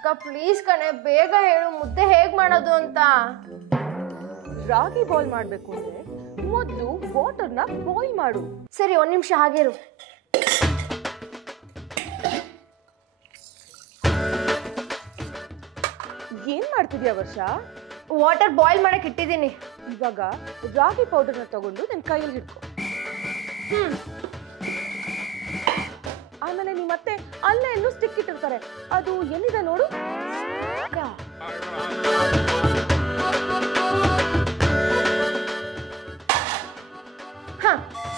ಅಕ್ಕ ಪ್ಲೀಸ್ ಕಣೆ ಬೇಗ ಹೇಳು ಮುದ್ದೆ ಹೇಗ್ ಮಾಡೋದು ಅಂತ. ರಾಗಿ ಬಾಯ್ಲ್ ಮಾಡ್ಬೇಕು ಅಂದ್ರೆ ಮೊದಲು ವಾಟರ್ನ ಬಾಯ್ಲ್ ಮಾಡು. ಸರಿ 1 ನಿಮಿಷ ಹಾಗೇರು. ಏನ್ ಮಾಡ್ತಿದ್ಯಾ ವರ್ಷ? ವಾಟರ್ ಬಾಯ್ಲ್ ಮಾಡಕ್ ಇಟ್ಟಿದ್ದೀನಿ. ಇವಾಗ ರಾಗಿ ಪೌಡರ್ನ ತಗೊಂಡು ನಿನ್ ಕೈಯಲ್ಲಿ ಹಿಡ್ಕೊ. ಆಮೇಲೆ ನೀ ಮತ್ತೆ ಅಲ್ಲೇ ಎಲ್ಲೂ ಸ್ಟಿಕ್ ಇಟ್ಟಿರ್ತಾರೆ, ಅದು ಎಲ್ಲಿದೆ ನೋಡು.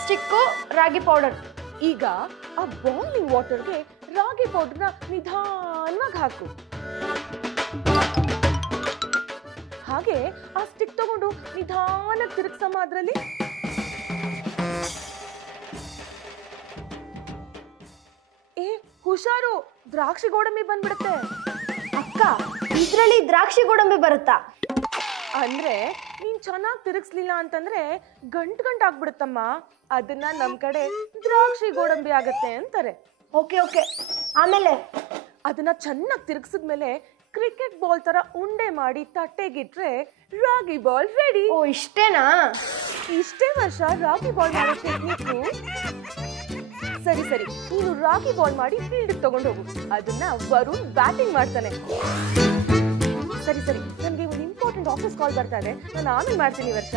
ಸ್ಟಿಕ್ಕು ರಾಗಿ ಪೌಡರ್. ಈಗ ಆ ಬಾಯ್ಲಿಂಗ್ ವಾಟರ್ಗೆ ರಾಗಿ ಪೌಡರ್ನ ನಿಧಾನವಾಗಿ ಹಾಕು. ಹಾಗೆ ಆ ಸ್ಟಿಕ್ ತಗೊಂಡು ನಿಧಾನಕ್ಕೆ ತಿರುಗ್ಸಮ್ಮ. ಅದ್ರಲ್ಲಿ ಹುಷಾರು, ದ್ರಾಕ್ಷಿ ಗೋಡಂಬಿ ಬಂದ್ಬಿಡುತ್ತೆ. ಅಕ್ಕ ಇದ್ರಲ್ಲಿ ದ್ರಾಕ್ಷಿ ಗೋಡಂಬಿ ಬರುತ್ತಾ? ಅಂದ್ರೆ ನೀನ್ ಚೆನ್ನಾಗಿ ತಿರುಗಿಸ್ಲಿಲ್ಲ ಅಂತಂದ್ರೆ ಗಂಟು ಆಗ್ಬಿಡುತ್ತಮ್ಮ. ಅದನ್ನ ನಮ್ ಕಡೆ ದ್ರಾಕ್ಷಿ ಗೋಡಂಬಿ ಆಗತ್ತೆ ಅಂತಾರೆ. Okay okay. ಆಮೇಲೆ ಅದನ್ನ ಚೆನ್ನಾಗಿ ತಿರುಗಿಸಿದ್ಮೇಲೆ ಕ್ರಿಕೆಟ್ ಬಾಲ್ ತರ ಉಂಡೆ ಮಾಡಿ ತಟ್ಟೆಗಿಟ್ರೆ ರಾಗಿ ಬಾಲ್ ರೆಡಿ. ಓ ಇಷ್ಟೇನಾ? ಇಷ್ಟೇ ವರ್ಷ ರಾಗಿ ಬಾಲ್ ಮಾಡೋ ಟೆಕ್ನಿಕ್ಕು. ಸರಿ ಸರಿ, ನೀನು ರಾಗಿ ಬಾಲ್ ಮಾಡಿ ಫೀಲ್ಡ್ ತಗೊಂಡು ಹೋಗು. ಅದನ್ನ ವರುಣ್ ಬ್ಯಾಟಿಂಗ್ ಮಾಡ್ತಾನೆ. ಸರಿ ಸರಿ, ನನಗೆ ಒಂದು ಇಂಪಾರ್ಟೆಂಟ್ ಆಫೀಸ್ ಕಾಲ್ ಬರ್ತಾ ಇದೆ, ನಾನು ಆಮೇಲೆ ಮಾಡ್ತೀನಿ ವರ್ಷ.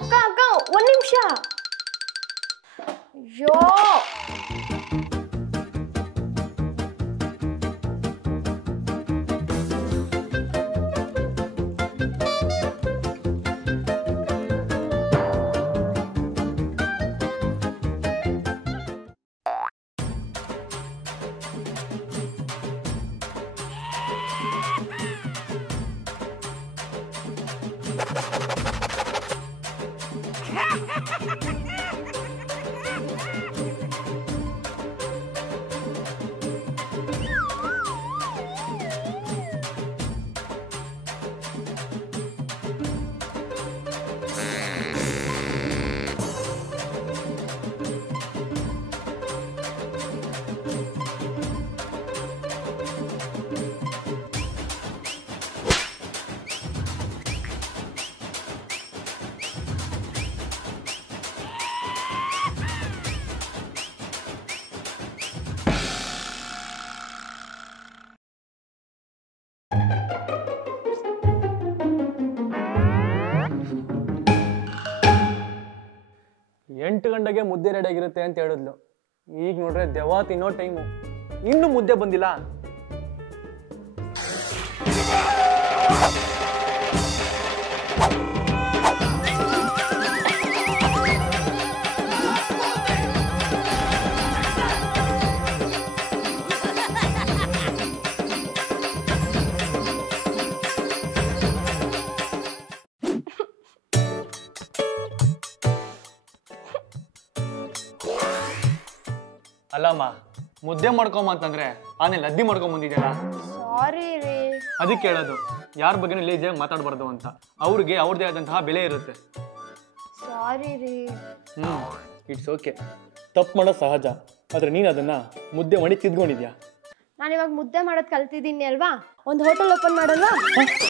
ಅಕ್ಕ ಅಕ್ಕ 1 ನಿಮಿಷ. ಅಯ್ಯೋ ಎಂಟು ಗಂಟೆಗೆ ಮುದ್ದೆ ರೆಡಿ ಆಗಿರುತ್ತೆ ಅಂತ ಹೇಳಿದ್ಲು. ಈಗ ನೋಡ್ರೆ ದೆವ್ವ ತಿನ್ನೋ ಟೈಮು, ಇನ್ನೂ ಮುದ್ದೆ ಬಂದಿಲ್ಲ. ಅಲ್ಲಮ್ಮ, ಮುದ್ದೆ ಮಾಡ್ಕೊಂಬ ಅಂತಂದ್ರೆ ಆನೆ ಲದ್ದಿ ಮಾಡ್ಕೊಂಡ್ ಬಂದಿದ್ಯಲ್ಲ. ಸಾರಿ ರೀ. ಅದಕ್ಕೆ ಹೇಳೋದು ಯಾರ ಬಗ್ಗೆ ಲೇಜಿಯಾಗಿ ಮಾತಾಡಬಾರ್ದು ಅಂತ. ಅವ್ರಿಗೆ ಅವ್ರದೇ ಆದಂತಹ ಬೆಲೆ ಇರುತ್ತೆ. ಸಾರಿ ರೀ. It's okay. ತಪ್ಪು ಮಾಡೋದು ಸಹಜ, ಆದ್ರೆ ನೀನು ಅದನ್ನ ಮುದ್ದೆ ಮಾಡಿ ತಿದ್ಕೊಂಡಿದ್ಯಾ. ನಾನು ಇವಾಗ ಮುದ್ದೆ ಮಾಡೋದು ಕಲ್ತಿದ್ದೀನಿ ಅಲ್ವಾ, ಒಂದು ಹೋಟೆಲ್ ಓಪನ್ ಮಾಡಲ್ವಾ?